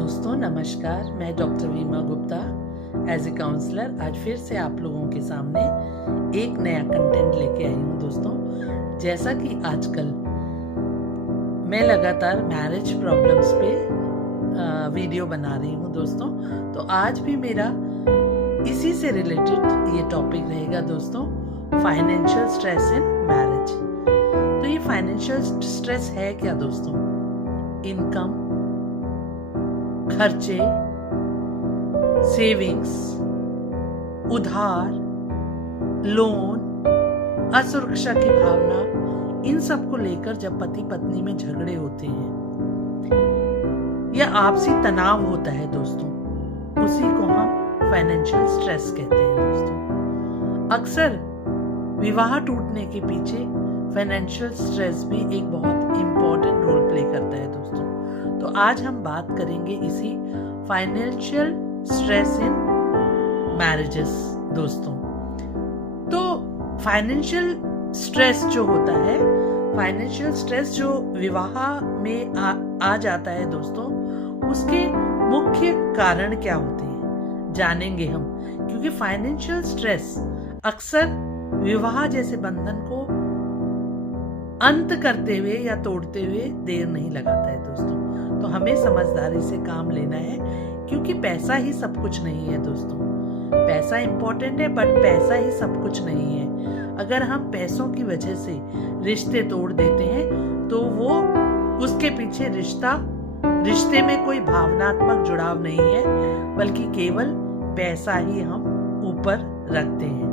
दोस्तों नमस्कार, मैं डॉक्टर वीमा गुप्ता एज ए काउंसलर आज फिर से आप लोगों के सामने एक नया कंटेंट लेके आई हूँ। दोस्तों, जैसा कि आजकल मैं लगातार मैरिज प्रॉब्लम्स पे वीडियो बना रही हूँ दोस्तों, तो आज भी मेरा इसी से रिलेटेड ये टॉपिक रहेगा दोस्तों, फाइनेंशियल स्ट्रेस इन मैरिज। तो ये फाइनेंशियल स्ट्रेस है क्या दोस्तों? इनकम, खर्चे, सेविंग्स, उधार, लोन, असुरक्षा की भावना, इन सब को लेकर जब पति पत्नी में झगड़े होते हैं या आपसी तनाव होता है दोस्तों, उसी को हम फाइनेंशियल स्ट्रेस कहते हैं दोस्तों। अक्सर विवाह टूटने के पीछे फाइनेंशियल स्ट्रेस भी एक बहुत इंपॉर्टेंट रोल प्ले करता है दोस्तों। तो आज हम बात करेंगे इसी फाइनेंशियल स्ट्रेस इन मैरिजेस दोस्तों। तो फाइनेंशियल स्ट्रेस जो होता है, फाइनेंशियल स्ट्रेस जो विवाह में आ जाता है दोस्तों, उसके मुख्य कारण क्या होते हैं जानेंगे हम, क्योंकि फाइनेंशियल स्ट्रेस अक्सर विवाह जैसे बंधन को अंत करते हुए या तोड़ते हुए देर नहीं लगाता है दोस्तों। तो हमें समझदारी से काम लेना है, क्योंकि पैसा ही सब कुछ नहीं है दोस्तों। पैसा इंपॉर्टेंट है, बट पैसा ही सब कुछ नहीं है। अगर हम पैसों की वजह से रिश्ते तोड़ देते हैं तो वो उसके पीछे रिश्ते में कोई भावनात्मक जुड़ाव नहीं है, बल्कि केवल पैसा ही हम ऊपर रखते हैं।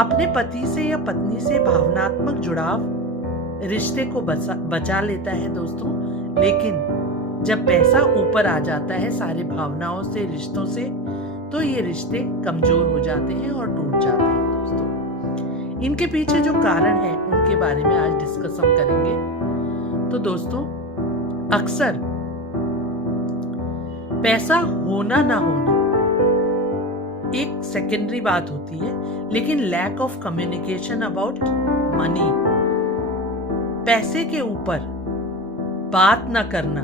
अपने पति से या पत्नी से भावनात्मक जुड़ाव रिश्ते को बचा लेता है दोस्तों, लेकिन जब पैसा ऊपर आ जाता है सारी भावनाओं से, रिश्तों से, तो ये रिश्ते कमजोर हो जाते हैं और टूट जाते हैं दोस्तों। इनके पीछे जो कारण है उनके बारे में आज डिस्कस हम करेंगे। तो दोस्तों, अक्सर पैसा होना ना होना एक सेकेंडरी बात होती है, लेकिन lack of communication about money, पैसे के ऊपर बात ना करना,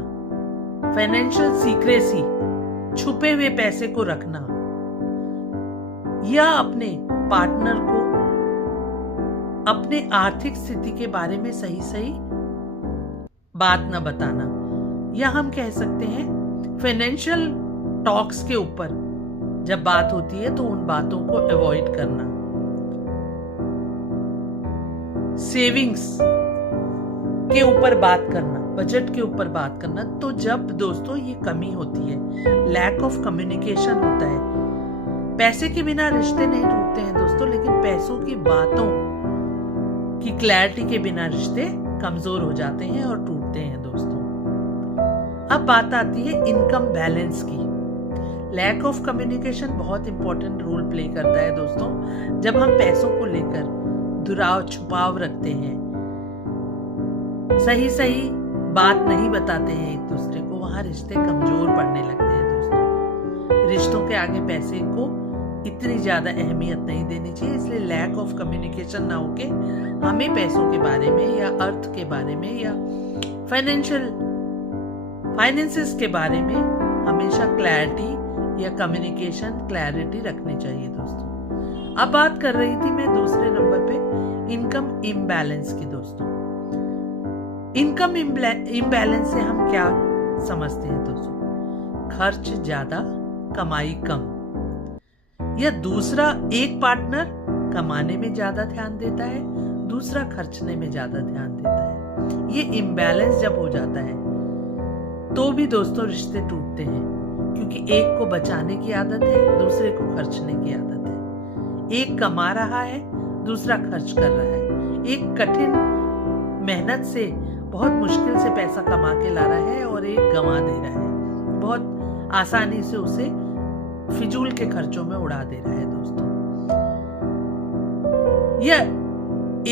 फाइनेंशियल सीक्रेसी, छुपे हुए पैसे को रखना, या अपने पार्टनर को अपने आर्थिक स्थिति के बारे में सही सही बात ना बताना, या हम कह सकते हैं फाइनेंशियल टॉक्स के ऊपर जब बात होती है तो उन बातों को अवॉइड करना, सेविंग्स के ऊपर बात करना, बजट के ऊपर बात करना। तो जब दोस्तों ये कमी होती है, लैक ऑफ कम्युनिकेशन होता है, पैसे के बिना रिश्ते नहीं टूटते हैं दोस्तों, लेकिन पैसों की बातों की क्लैरिटी के बिना रिश्ते कमजोर हो जाते हैं और टूटते हैं दोस्तों। अब बात आती है इनकम बैलेंस की। लैक ऑफ कम्युनिकेशन बहुत इंपॉर्टेंट रोल प्ले करता है दोस्तों। जब हम पैसों को लेकर दुराव छुपाव रखते हैं, सही सही बात नहीं बताते हैं एक दूसरे को, वहां रिश्ते कमजोर पड़ने लगते हैं दोस्तों। रिश्तों के आगे पैसे को इतनी ज्यादा अहमियत नहीं देनी चाहिए, इसलिए लैक ऑफ कम्युनिकेशन ना होके हमें पैसों के बारे में या अर्थ के बारे में या फाइनेंसेस के बारे में हमेशा क्लैरिटी या कम्युनिकेशन क्लैरिटी रखनी चाहिए दोस्तों। अब बात कर रही थी मैं दूसरे नंबर पे इनकम इम्बैलेंस की दोस्तों। इनकम इम्बैलेंस से हम क्या समझते हैं दोस्तों? खर्च ज्यादा, कमाई कम, या दूसरा एक पार्टनर कमाने में ज्यादा ध्यान देता है, दूसरा खर्चने में ज्यादा ध्यान देता है। ये इम्बैलेंस जब हो जाता है तो भी दोस्तों रिश्ते टूटते हैं, क्योंकि एक को बचाने की आदत है, दूसरे को खर्चने की आदत है। एक कमा रहा है, दूसरा खर्च कर रहा है। एक कठिन मेहनत से बहुत मुश्किल से पैसा कमा के ला रहा है और एक गंवा दे रहा है, बहुत आसानी से उसे फिजूल के खर्चों में उड़ा दे रहा है दोस्तों। या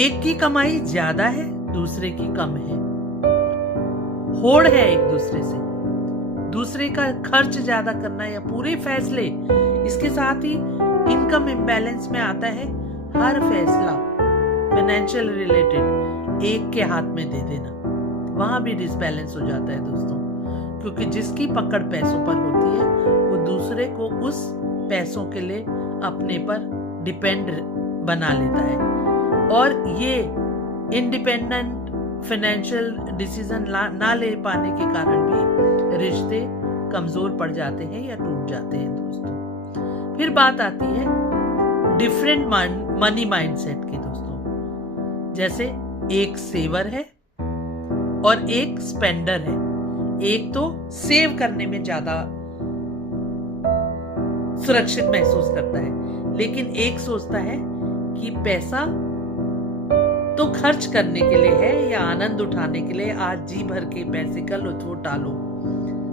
एक की कमाई ज्यादा है, दूसरे की कम है, होड़ है एक दूसरे से, दूसरे का खर्च ज्यादा करना या पूरे फैसले। इसके साथ ही इनकम इम्बैलेंस में आता है हर फैसला फाइनेंशियल रिलेटेड एक के हाथ में दे देना, वहां भी डिसबैलेंस हो जाता है दोस्तों। क्योंकि जिसकी पकड़ पैसों पर होती है वो दूसरे को उस पैसों के लिए अपने पर डिपेंड बना लेता है, और ये इंडिपेंडेंट फाइनेंशियल डिसीजन ना ले पाने के कारण भी रिश्ते कमजोर पड़ जाते हैं या टूट जाते हैं दोस्तों। फिर बात आती है डिफरेंट मनी माइंडसेट की दोस्तों। जैसे एक सेवर है और एक स्पेंडर है। एक तो सेव करने में ज्यादा सुरक्षित महसूस करता है, लेकिन एक सोचता है कि पैसा तो खर्च करने के लिए है या आनंद उठाने के लिए, आज जी भर के पैसे कल वो टालो।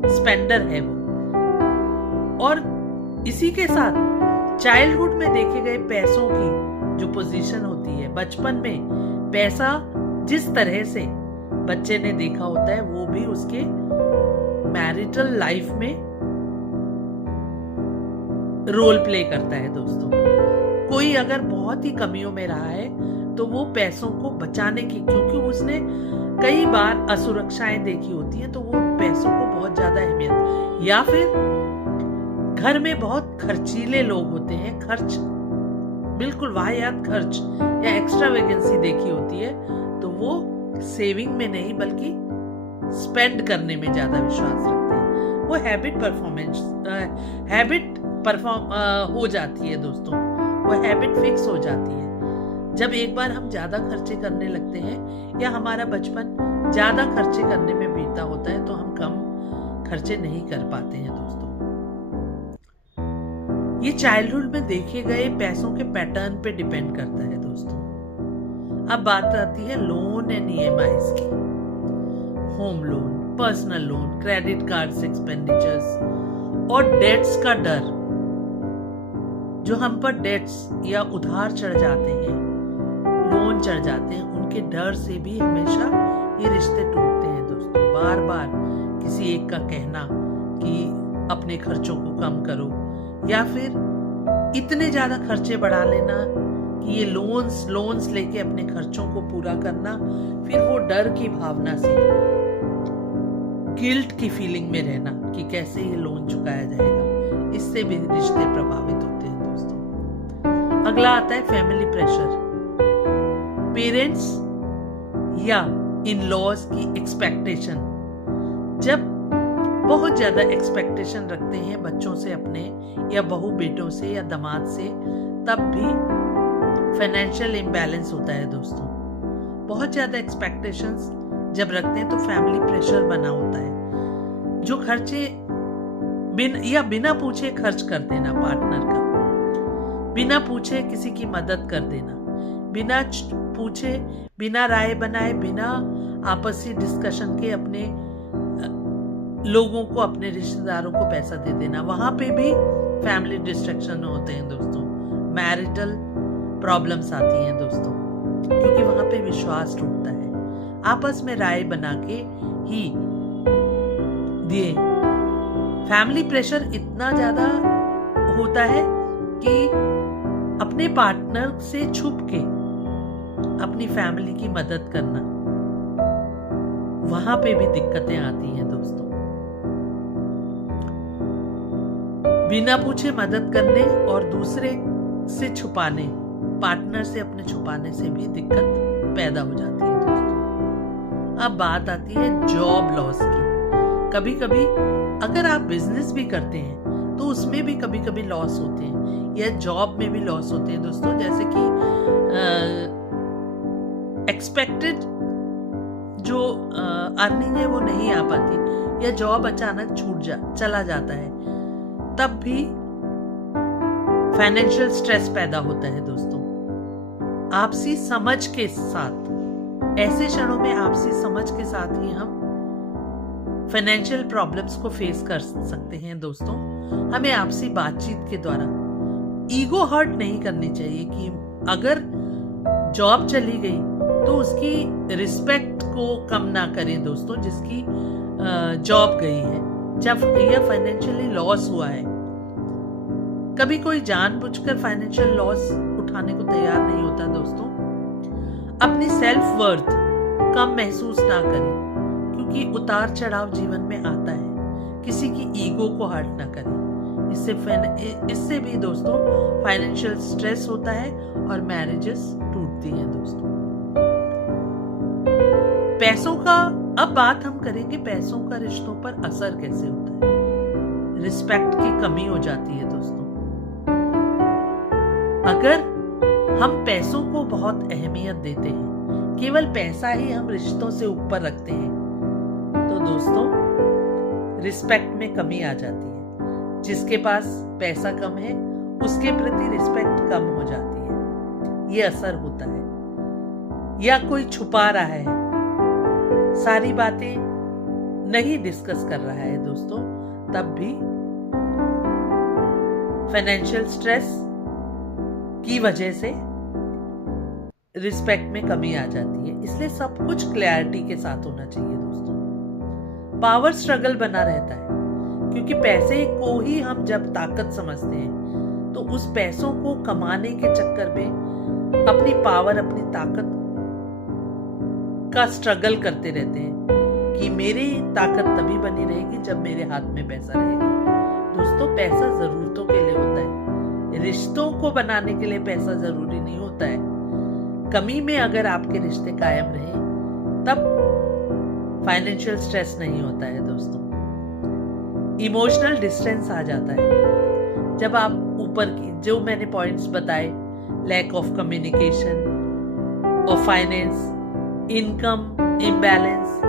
स्पेंडर है वो। और इसी के साथ चाइल्डहुड में देखे गए पैसों की जो पोजीशन होती है, बचपन में पैसा जिस तरह से बच्चे ने देखा होता है वो भी उसके मैरिटल लाइफ में रोल प्ले करता है दोस्तों। कोई अगर बहुत ही कमियों में रहा है तो वो पैसों को बचाने की, क्योंकि उसने कई बार असुरक्षाएं देखी होती हैं, तो वो पैसों को बहुत ज्यादा अहमियत, या फिर घर में बहुत खर्चीले लोग होते हैं, खर्च बिल्कुल वाहियात खर्च या एक्स्ट्रा वैकेंसी देखी होती है, तो वो सेविंग में नहीं बल्कि स्पेंड करने में ज्यादा विश्वास रखते हैं। वो हैबिट परफॉर्म हो जाती है दोस्तों, वो हैबिट फिक्स हो जाती है। जब एक बार हम ज्यादा खर्चे करने लगते हैं या हमारा बचपन ज्यादा खर्चे करने में बीता होता है तो हम कम खर्चे नहीं कर पाते हैं दोस्तों। ये चाइल्डहुड में देखे गए पैसों के पैटर्न पे डिपेंड करता है दोस्तों। अब बात आती है लोन एंड ईएमआईज की। Home loan, personal loan, credit cards expenditures और डेट्स का डर, जो हम पर डेट्स या उधार चढ़ जाते हैं, लोन चढ़ जाते हैं, उनके डर से भी हमेशा ये रिश्ते टूटते हैं दोस्तों। बार बार किसी एक का कहना कि अपने खर्चों को कम करो, या फिर इतने ज्यादा खर्चे बढ़ा लेना कि ये लोन्स लेके अपने खर्चों को पूरा करना, फिर वो डर की भावना से गिल्ट की फीलिंग में रहना कि कैसे ये लोन चुकाया जाएगा, इससे भी रिश्ते प्रभावित होते हैं दोस्तों। अगला आता है फैमिली प्रेशर। पेरेंट्स या इन लॉज की एक्सपेक्टेशन, जब बहुत ज्यादा एक्सपेक्टेशन रखते हैं बच्चों से अपने, या बहू बेटों से या दामाद से, तब भी फाइनेंशियल इम्बैलेंस होता है दोस्तों। बहुत ज्यादा एक्सपेक्टेशंस जब रखते हैं तो फैमिली प्रेशर बना होता है, जो खर्चे बिना पूछे खर्च कर देना पार्टनर का, बिना पूछे किसी की मदद कर देना, बिना पूछे, बिना राय बनाए, बिना आपसी डिस्कशन के अपने लोगों को, अपने रिश्तेदारों को पैसा दे देना, वहां पे भी फैमिली डिस्ट्रैक्शन होते हैं दोस्तों। मैरिटल प्रॉब्लम्स आती हैं दोस्तों, क्योंकि वहां पे विश्वास टूटता है। आपस में राय बना के ही दिए। फैमिली प्रेशर इतना ज्यादा होता है कि अपने पार्टनर से छुप के अपनी फैमिली की मदद करना, वहां पे भी दिक्कतें आती हैं दोस्तों। बिना पूछे मदद करने और दूसरे से छुपाने, पार्टनर से अपने छुपाने से भी दिक्कत पैदा हो जाती है दोस्तों। अब बात आती है जॉब लॉस की। कभी कभी अगर आप बिजनेस भी करते हैं तो उसमें भी कभी कभी लॉस होते हैं, या जॉब में भी लॉस होते हैं दोस्तों। जैसे कि एक्सपेक्टेड जो अर्निंग है वो नहीं आ पाती, या जॉब अचानक चला जाता है, तब भी फाइनेंशियल स्ट्रेस पैदा होता है दोस्तों। आपसी समझ के साथ, ऐसे क्षणों में आपसी समझ के साथ ही हम फाइनेंशियल प्रॉब्लम्स को फेस कर सकते हैं दोस्तों। हमें आपसी बातचीत के द्वारा ईगो हर्ट नहीं करनी चाहिए कि अगर जॉब चली गई तो उसकी रिस्पेक्ट को कम ना करें दोस्तों, जिसकी जॉब गई है, जब यह फाइनेंशियली लॉस हुआ है। कभी कोई जानबूझकर फाइनेंशियल लॉस उठाने को तैयार नहीं होता दोस्तों। अपनी सेल्फ वर्थ कम महसूस ना करें, क्योंकि उतार चढ़ाव जीवन में आता है। किसी की ईगो को हर्ट ना करें। इससे भी दोस्तों फाइनेंशियल स्ट्रेस होता है और मैरिजेस टूटती हैं दोस्तों। पैसों का अब बात हम करेंगे, पैसों का रिश्तों पर असर कैसे होता है। रिस्पेक्ट की कमी हो जाती है दोस्तों। अगर हम पैसों को बहुत अहमियत देते हैं, केवल पैसा ही हम रिश्तों से ऊपर रखते हैं, तो दोस्तों रिस्पेक्ट में कमी आ जाती है। जिसके पास पैसा कम है उसके प्रति रिस्पेक्ट कम हो जाती है, ये असर होता है। या कोई छुपा रहा है, सारी बातें नहीं डिस्कस कर रहा है दोस्तों, तब भी फाइनेंशियल स्ट्रेस की वजह से रिस्पेक्ट में कमी आ जाती है। इसलिए सब कुछ क्लैरिटी के साथ होना चाहिए दोस्तों। पावर स्ट्रगल बना रहता है, क्योंकि पैसे को ही हम जब ताकत समझते हैं तो उस पैसों को कमाने के चक्कर में अपनी पावर, अपनी ताकत का स्ट्रगल करते रहते हैं कि मेरी ताकत तभी बनी रहेगी जब मेरे हाथ में पैसा रहेगा। दोस्तों पैसा जरूरतों के लिए होता है, रिश्तों को बनाने के लिए पैसा जरूरी नहीं होता है। कमी में अगर आपके रिश्ते कायम रहे तब फाइनेंशियल स्ट्रेस नहीं होता है दोस्तों। इमोशनल डिस्टेंस आ जाता है जब आप ऊपर की जो मैंने पॉइंट्स बताए, lack of communication of finance, income imbalance,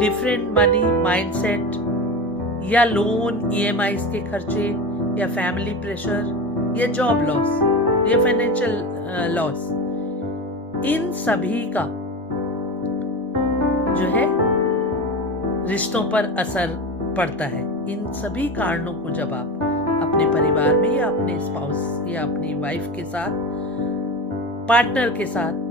different money mindset, या लोन, EMIs के खर्चे, या फैमिली प्रेशर, या जॉब लॉस, या फाइनेंशियल लॉस, इन सभी का जो है रिश्तों पर असर पड़ता है। इन सभी कारणों को जब आप अपने परिवार में या अपने स्पाउस या अपनी वाइफ के साथ, पार्टनर के साथ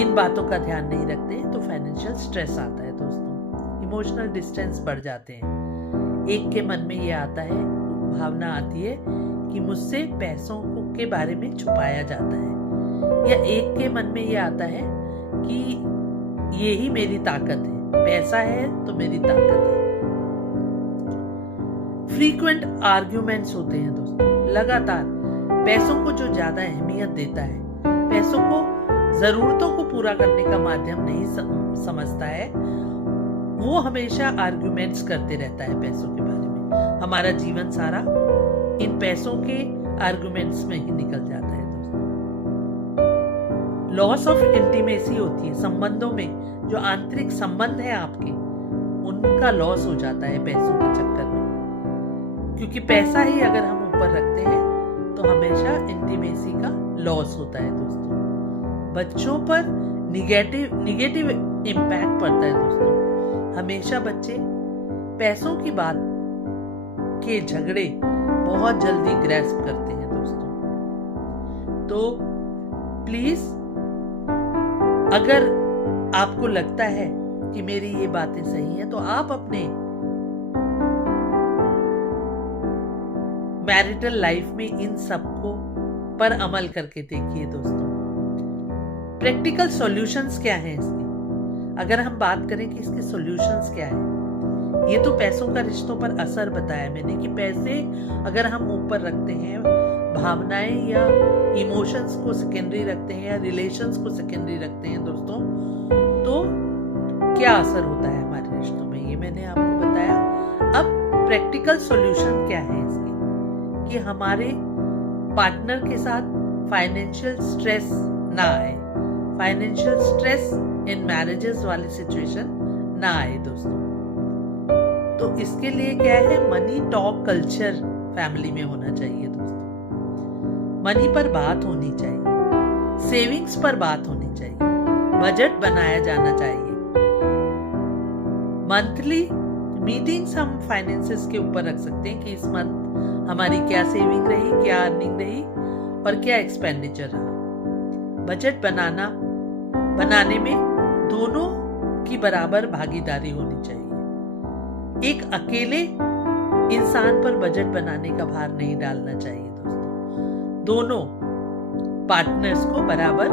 इन बातों का ध्यान नहीं रखते तो फाइनेंशियल स्ट्रेस आता है दोस्तों। इमोशनल डिस्टेंस बढ़ जाते हैं। एक के मन में ये आता है, भावना आती है कि मुझसे पैसों के बारे में छुपाया जाता है, या एक के मन में ये आता है कि ये ही मेरी ताकत है, पैसा है तो मेरी ताकत है। फ्रीक्वेंट आर्ग्यूमेंट्स होते हैं दोस्तों, लगातार। पैसों को जो ज्यादा अहमियत देता है, पैसों को जरूरतों को पूरा करने का माध्यम नहीं समझता है, वो हमेशा आर्ग्यूमेंट्स करते रहता है पैसों के बारे में। हमारा जीवन सारा इन पैसों के आर्ग्यूमेंट्स में ही निकल जाता है दोस्तों। लॉस ऑफ इंटीमेसी होती है, संबंधों में जो आंतरिक संबंध है आपके, उनका लॉस हो जाता है पैसों के चक्कर में। क्योंकि पैसा ही अगर हम ऊपर रखते हैं तो हमेशा इंटीमेसी का लॉस होता है दोस्तों। बच्चों पर निगेटिव इम्पैक्ट पड़ता है दोस्तों। हमेशा बच्चे पैसों की बात के झगड़े बहुत जल्दी ग्रैस्प करते हैं दोस्तों। तो प्लीज, अगर आपको लगता है कि मेरी ये बातें सही हैं, तो आप अपने मैरिटल लाइफ में इन सबको पर अमल करके देखिए दोस्तों। प्रैक्टिकल सॉल्यूशंस क्या हैं इसके? अगर हम बात करें कि इसके सॉल्यूशंस क्या हैं, ये तो पैसों का रिश्तों पर असर बताया मैंने कि पैसे अगर हम ऊपर रखते हैं, भावनाएं या इमोशंस को सेकेंडरी रखते हैं, या रिलेशंस को सेकेंडरी रखते हैं दोस्तों, तो क्या असर होता है हमारे रिश्तों में, ये मैंने आपको बताया। अब प्रैक्टिकल सॉल्यूशन क्या है इसके, कि हमारे पार्टनर के साथ फाइनेंशियल स्ट्रेस ना आए, फाइनेंशियल स्ट्रेस इन मैरिजेस वाली सिचुएशन ना आए दोस्तों। तो इसके लिए क्या है, मनी टॉक कल्चर फैमिली में होना चाहिए दोस्तों। मनी पर बात होनी चाहिए, सेविंग्स पर बात होनी चाहिए, बजट बनाया जाना चाहिए। मंथली मीटिंग्स हम फाइनेंसेस के ऊपर रख सकते हैं कि इस मंथ हमारी क्या सेविंग रही, क्या अर्निंग रही और क्या एक्सपेंडिचर रहा। बजट बनाने में दोनों की बराबर भागीदारी होनी चाहिए। एक अकेले इंसान पर बजट बनाने का भार नहीं डालना चाहिए दोस्तों। दोनों पार्टनर्स को बराबर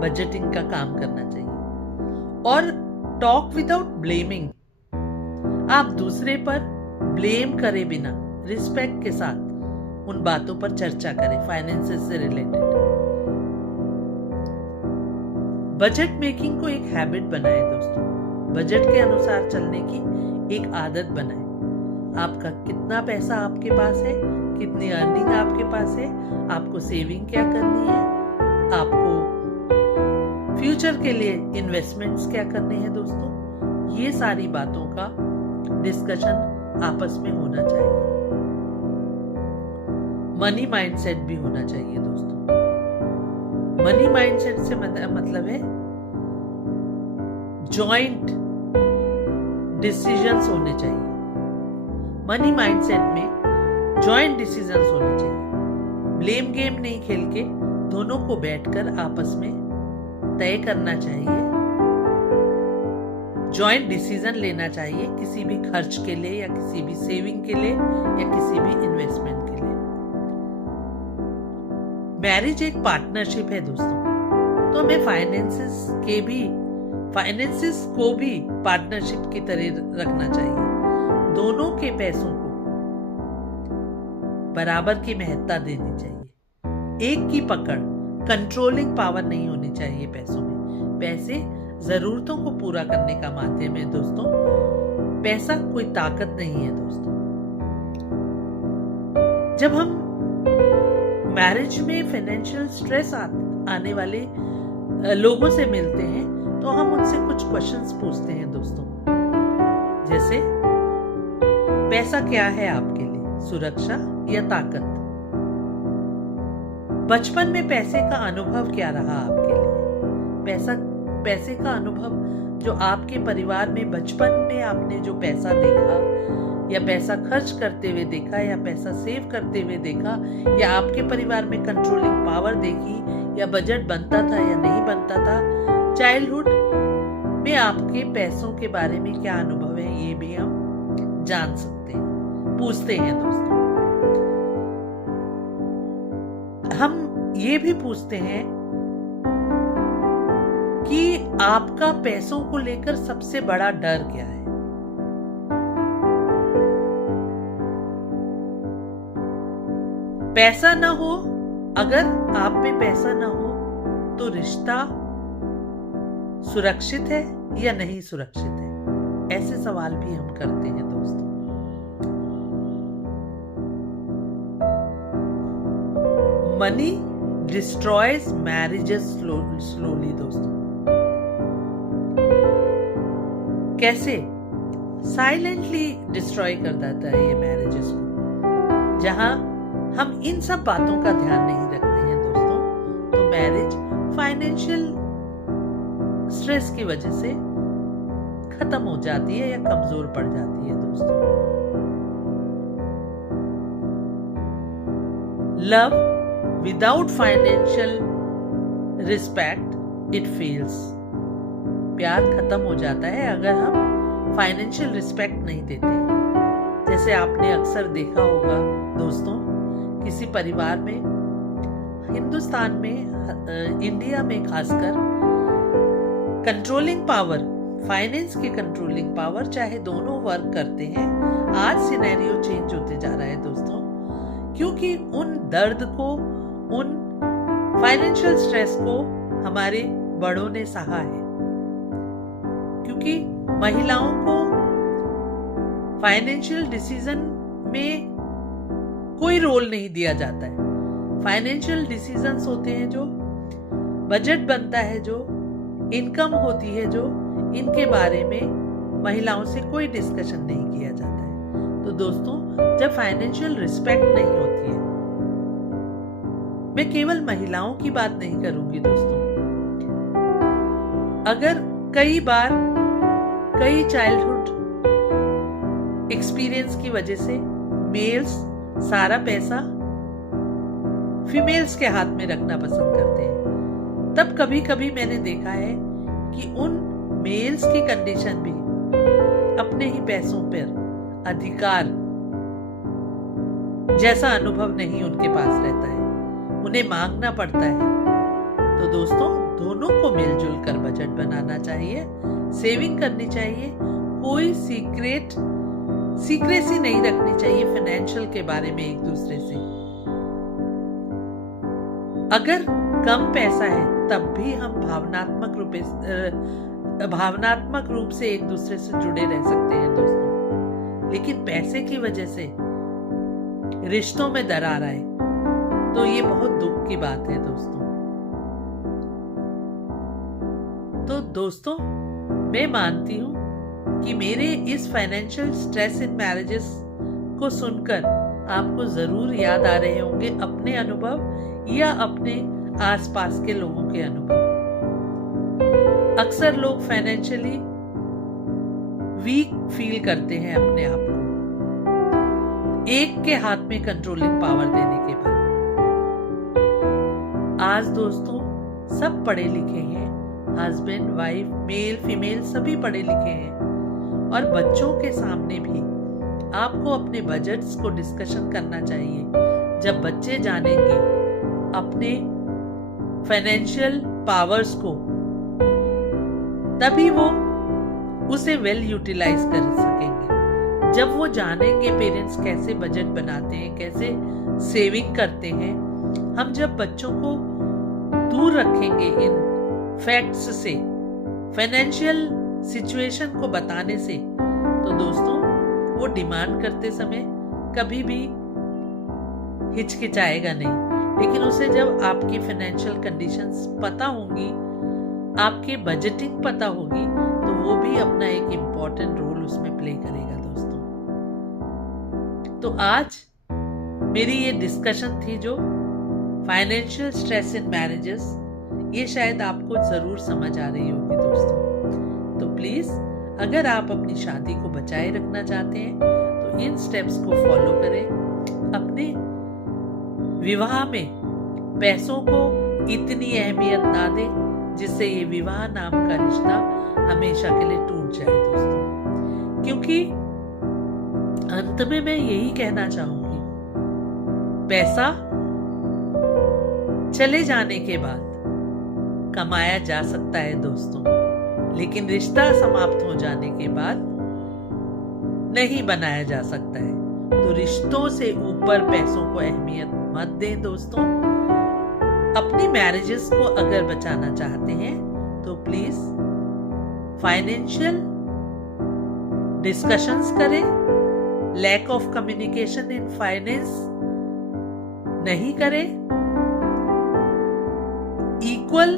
बजटिंग का काम करना चाहिए। और टॉक विदाउट ब्लेमिंग। आप दूसरे पर ब्लेम करे बिना रिस्पेक्ट के साथ उन बातों पर चर्चा करें फाइनेंसेस से रिलेटेड। बजट मेकिंग को एक हैबिट बनाएं दोस्तों। बजट के अनुसार चलने की एक आदत बनाएं। आपका कितना पैसा आपके पास है, कितनी अर्निंग आपके पास है, आपको सेविंग क्या करनी है, आपको फ्यूचर के लिए इन्वेस्टमेंट्स क्या करने हैं दोस्तों। ये सारी बातों का डिस्कशन आपस में होना चाहिए। मनी माइंडसेट भी होना चाहिए दोस्तों। मनी माइंडसेट से मतलब है जॉइंट डिसीजंस होने चाहिए। मनी माइंडसेट में जॉइंट डिसीजंस होने चाहिए। ब्लेम गेम नहीं खेल के दोनों को बैठकर आपस में तय करना चाहिए। जॉइंट डिसीजन लेना चाहिए किसी भी खर्च के लिए या किसी भी सेविंग के लिए या किसी भी इन्वेस्टमेंट के लिए। मैरिज एक पार्टनरशिप है दोस्तों, तो हमें फाइनेंसेस को भी पार्टनरशिप की तरह रखना चाहिए। दोनों के पैसों को बराबर की महत्ता देनी चाहिए। एक की पकड़, कंट्रोलिंग पावर नहीं होनी चाहिए पैसों में। पैसे जरूरतों को पूरा करने का माध्यम है दोस्तों। पैसा कोई ताकत नहीं है दोस्तों। जब हम मैरिज में फाइनेंशियल स्ट्रेस आने वाले लोगों से मिलते हैं तो हम उनसे कुछ क्वेश्चंस पूछते हैं दोस्तों, जैसे पैसा क्या है आपके लिए, सुरक्षा या ताकत? बचपन में पैसे का अनुभव क्या रहा आपके लिए? पैसे का अनुभव जो आपके परिवार में बचपन में आपने जो पैसा देखा या पैसा खर्च करते हुए देखा या पैसा सेव करते हुए देखा या आपके परिवार में कंट्रोलिंग पावर देखी या बजट बनता था या नहीं बनता था, चाइल्डहुड में आपके पैसों के बारे में क्या अनुभव है, ये भी हम जान सकते हैं, पूछते हैं दोस्तों। हम ये भी पूछते हैं कि आपका पैसों को लेकर सबसे बड़ा डर क्या है। पैसा ना हो, अगर आप में पैसा ना हो तो रिश्ता सुरक्षित है या नहीं सुरक्षित है, ऐसे सवाल भी हम करते हैं दोस्तों। मनी डिस्ट्रॉयज मैरिजेस स्लोली दोस्तों। कैसे? साइलेंटली डिस्ट्रॉय कर देता है ये मैरिजेस को। जहां हम इन सब बातों का ध्यान नहीं रखते हैं दोस्तों, तो मैरिज फाइनेंशियल स्ट्रेस की वजह से खत्म हो जाती है या कमजोर पड़ जाती है दोस्तों। Love without financial respect it fails. प्यार खत्म हो जाता है अगर हम फाइनेंशियल रिस्पेक्ट नहीं देते। जैसे आपने अक्सर देखा होगा दोस्तों, किसी परिवार में, हिंदुस्तान में, इंडिया में खासकर, कंट्रोलिंग पावर, फाइनेंस की कंट्रोलिंग पावर, चाहे दोनों वर्क करते हैं, आज सिनेरियो चेंज होते जा रहा है दोस्तों, क्योंकि उन दर्द को, उन फाइनेंशियल स्ट्रेस को हमारे बड़ों ने सहा है। क्योंकि महिलाओं को फाइनेंशियल डिसीजन में कोई रोल नहीं दिया जाता है। फाइनेंशियल डिसीजंस होते हैं जो, बजट बनता है जो, इनकम होती है जो, इनके बारे में महिलाओं से कोई डिस्कशन नहीं किया जाता है। तो दोस्तों, जब फाइनेंशियल रिस्पेक्ट नहीं होती है, मैं केवल महिलाओं की बात नहीं करूंगी दोस्तों, अगर कई बार कई चाइल्डहुड एक्सपीरियंस की वजह से मेल्स सारा पैसा फीमेल्स के हाथ में रखना पसंद करते हैं, तब कभी कभी मैंने देखा है कि उन मेल्स की कंडीशन भी अपने ही पैसों पर अधिकार जैसा अनुभव नहीं उनके पास रहता है, उन्हें मांगना पड़ता है। तो दोस्तों, दोनों को मिलजुल कर बजट बनाना चाहिए, सेविंग करनी चाहिए, कोई सीक्रेसी नहीं रखनी चाहिए फाइनेंशियल के बारे में एक दूसरे से। अगर कम पैसा है तब भी हम भावनात्मक रूप से एक दूसरे से जुड़े रह सकते हैं दोस्तों। लेकिन पैसे की वजह से रिश्तों में दरार आए तो ये बहुत दुख की बात है दोस्तों। तो दोस्तों, मैं मानती हूँ कि मेरे इस फाइनेंशियल स्ट्रेस इन मैरिजेस को सुनकर आपको जरूर याद आ रहे होंगे अपने अनुभव या अपने आसपास के लोगों के अनुभव। अक्सर लोग फाइनेंशियली वीक फील करते हैं अपने आप को एक के हाथ में कंट्रोलिंग पावर देने के बाद। आज दोस्तों सब पढ़े लिखे हैं, हस्बैंड वाइफ मेल फीमेल सभी पढ़े लिखे हैं, और बच्चों के सामने भी आपको अपने बजट्स को डिस्कशन करना चाहिए। जब बच्चे जानेंगे अपने फाइनेंशियल पावर्स को, तभी वो उसे वेल यूटिलाइज कर सकेंगे। जब वो जानेंगे पेरेंट्स कैसे बजट बनाते हैं, कैसे सेविंग करते हैं, हम जब बच्चों को दूर रखेंगे इन फैक्ट्स से, फाइनेंशियल सिचुएशन को बताने से, तो दोस्तों वो डिमांड करते समय कभी भी हिचकिचाएगा नहीं। लेकिन उसे जब आपकी फाइनेंशियल कंडीशंस पता होंगी, आपके बजटिंग पता होगी, तो वो भी अपना एक इम्पॉर्टेंट रोल उसमें प्ले करेगा दोस्तों। तो आज मेरी ये डिस्कशन थी जो फाइनेंशियल स्ट्रेस इन मैरिजेस, ये शायद आपको जरूर समझ आ रही होगी दोस्तों। तो प्लीज अगर आप अपनी शादी को बचाए रखना चाहते हैं तो इन स्टेप्स को फॉलो करें। अपने विवाह में पैसों को इतनी अहमियत ना दें जिससे ये विवाह नाम का रिश्ता हमेशा के लिए टूट जाए दोस्तों। क्योंकि अंत में मैं यही कहना चाहूंगी, पैसा चले जाने के बाद कमाया जा सकता है दोस्तों, लेकिन रिश्ता समाप्त हो जाने के बाद नहीं बनाया जा सकता है। तो रिश्तों से ऊपर पैसों को अहमियत मत दें दोस्तों। अपनी मैरिजेस को अगर बचाना चाहते हैं तो प्लीज फाइनेंशियल डिस्कशंस करें। Lack of communication in finance नहीं करें। इक्वल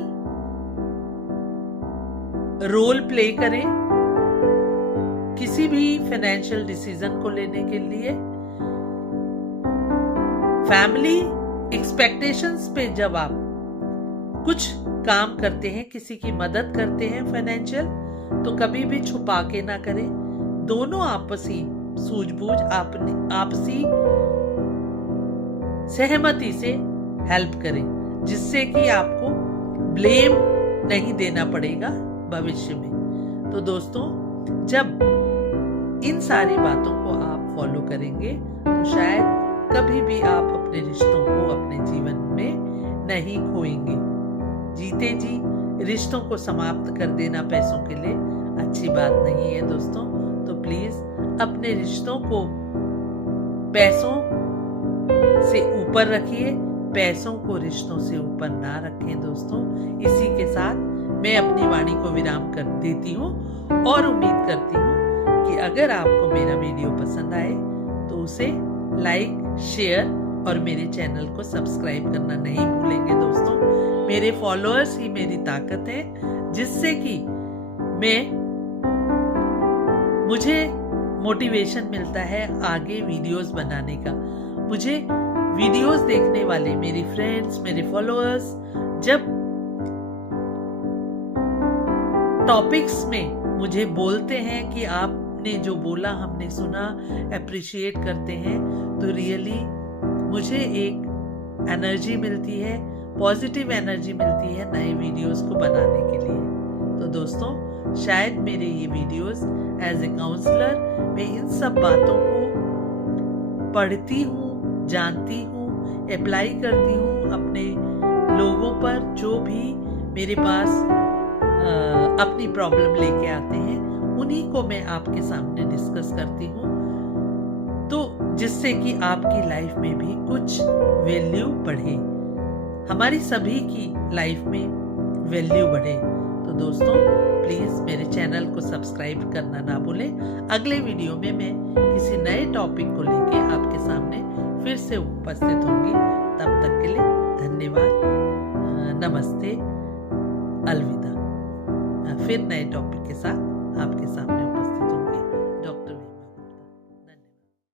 रोल प्ले करें किसी भी फाइनेंशियल डिसीजन को लेने के लिए। फैमिली एक्सपेक्टेशंस पे जब आप कुछ काम करते हैं, किसी की मदद करते हैं फाइनेंशियल, तो कभी भी छुपा के ना करें। दोनों आपसी सूझबूझ, आपसी सहमति से हेल्प करें, जिससे कि आपको ब्लेम नहीं देना पड़ेगा भविष्य में। तो दोस्तों, जब इन सारी बातों को आप फॉलो करेंगे तो शायद कभी भी आप अपने रिश्तों को अपने जीवन में नहीं खोएंगे। जीते जी रिश्तों को समाप्त कर देना पैसों के लिए अच्छी बात नहीं है दोस्तों। तो प्लीज अपने रिश्तों को पैसों से ऊपर रखिए, पैसों को रिश्तों से ऊपर ना रखें दोस्तों। इसी के साथ मैं अपनी वाणी को विराम कर देती हूँ और उम्मीद करती हूँ कि अगर आपको मेरा वीडियो पसंद आए तो उसे लाइक, शेयर और मेरे चैनल को सब्सक्राइब करना नहीं भूलेंगे दोस्तों। मेरे फॉलोअर्स ही मेरी ताकत है, जिससे कि मुझे मोटिवेशन मिलता है आगे वीडियोस बनाने का। मुझे वीडियोस देखने वाले मेरे फ्रेंड्स, मेरे फॉलोअर्स जब टॉपिक्स में मुझे बोलते हैं कि आपने जो बोला हमने सुना, अप्रिशिएट करते हैं, तो रियली मुझे एक एनर्जी मिलती है, पॉजिटिव एनर्जी मिलती है नए वीडियोस को बनाने के लिए। तो दोस्तों, शायद मेरे ये वीडियोस एज ए काउंसलर मैं इन सब बातों को पढ़ती हूँ, जानती हूँ, अप्लाई करती हूँ अपने लोगों पर जो भी मेरे पास अपनी प्रॉब्लम लेके आते हैं, उन्हीं को मैं आपके सामने डिस्कस करती हूँ, तो जिससे कि आपकी लाइफ में भी कुछ वैल्यू बढ़े, हमारी सभी की लाइफ में वैल्यू बढ़े। तो दोस्तों प्लीज मेरे चैनल को सब्सक्राइब करना ना भूलें। अगले वीडियो में मैं किसी नए टॉपिक को लेके आपके सामने फिर से उपस्थित होंगी। तब तक के लिए धन्यवाद, नमस्ते, अलविदा। फिर नए टॉपिक के साथ आपके सामने